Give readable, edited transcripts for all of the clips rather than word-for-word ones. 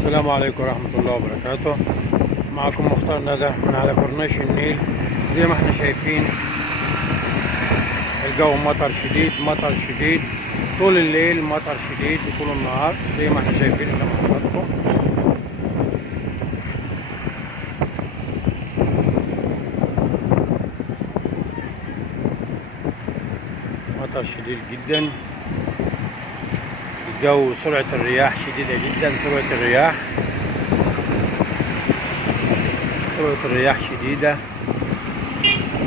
السلام عليكم ورحمة الله وبركاته. معكم مختار ندى من على كورنيش النيل. زي ما احنا شايفين الجو مطر شديد مطر شديد طول الليل، مطر شديد وطول النهار زي ما احنا شايفين قدام حضراتكم. مطر شديد جدا، الجو سرعة الرياح شديدة جدا، سرعة الرياح شديدة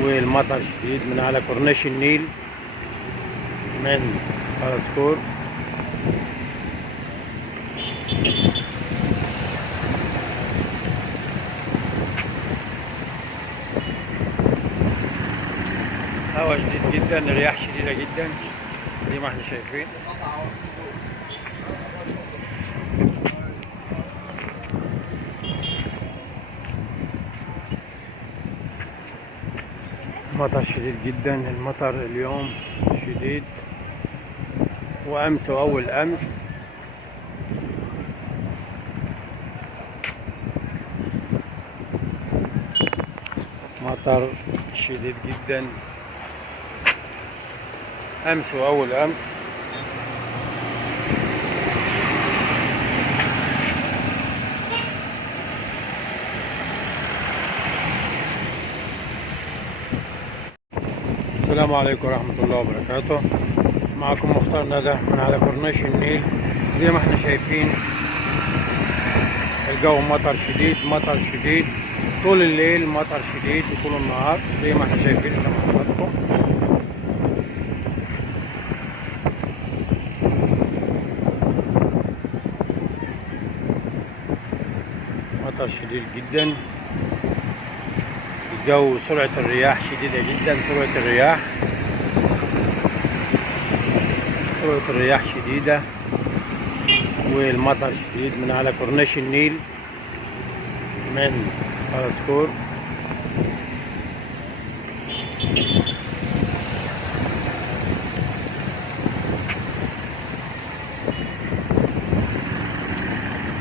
والمطر شديد من على كورنيش النيل من فرسكور. هواء شديد جدا، الرياح شديدة جدا زي ما احنا شايفين. مطر شديد جدا، المطر اليوم شديد وأمس وأول أمس. مطر شديد جدا أمس وأول أمس. السلام عليكم ورحمة الله وبركاته. معكم مختار ندى من على كورنيش النيل. زي ما احنا شايفين الجو مطر شديد طول الليل، مطر شديد وطول النهار زي ما احنا شايفين قدام حضراتكم. مطر شديد جدا، الجو سرعة الرياح شديدة جدا، سرعة الرياح شديدة والمطر شديد من على كورنيش النيل من فرسكور.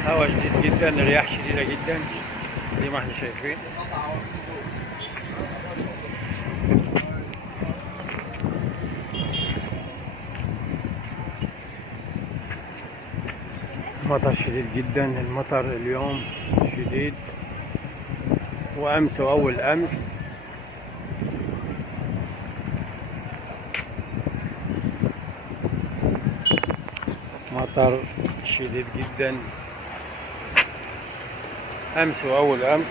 هواء شديد جدا، الرياح شديدة جدا زي ما احنا شايفين. مطر شديد جدا، المطر اليوم شديد وأمس وأول أمس. مطر شديد جدا أمس وأول أمس.